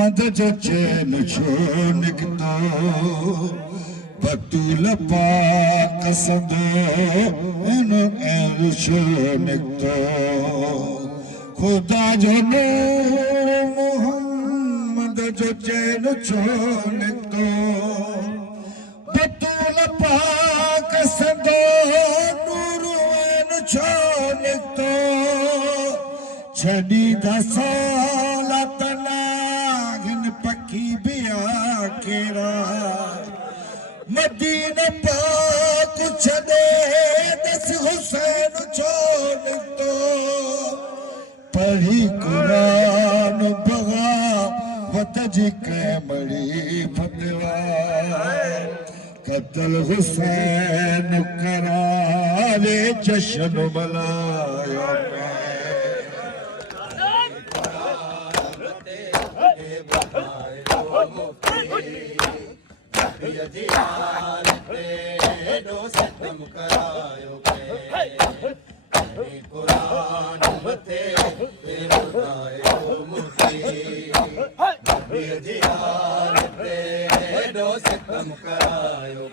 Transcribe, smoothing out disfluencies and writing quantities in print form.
मद जो चैन छो निकतो बतूल पाक सदो इन ऐन छो निकतो खुदा जो नूर मोहम्मद जो चैन छो निकतो बतूल पाक सदो नूर ऐन छो निकतो छड़ी दसाला तलागिन पकी बिया केरा मदीना पाक छदे दस हुसैन छो निकतो पढ़ी कुरान बगावत जी कैमड़ी फतवा कत्ल हुसैन करारे जश्न मनाया कुरान मथे सितम करायो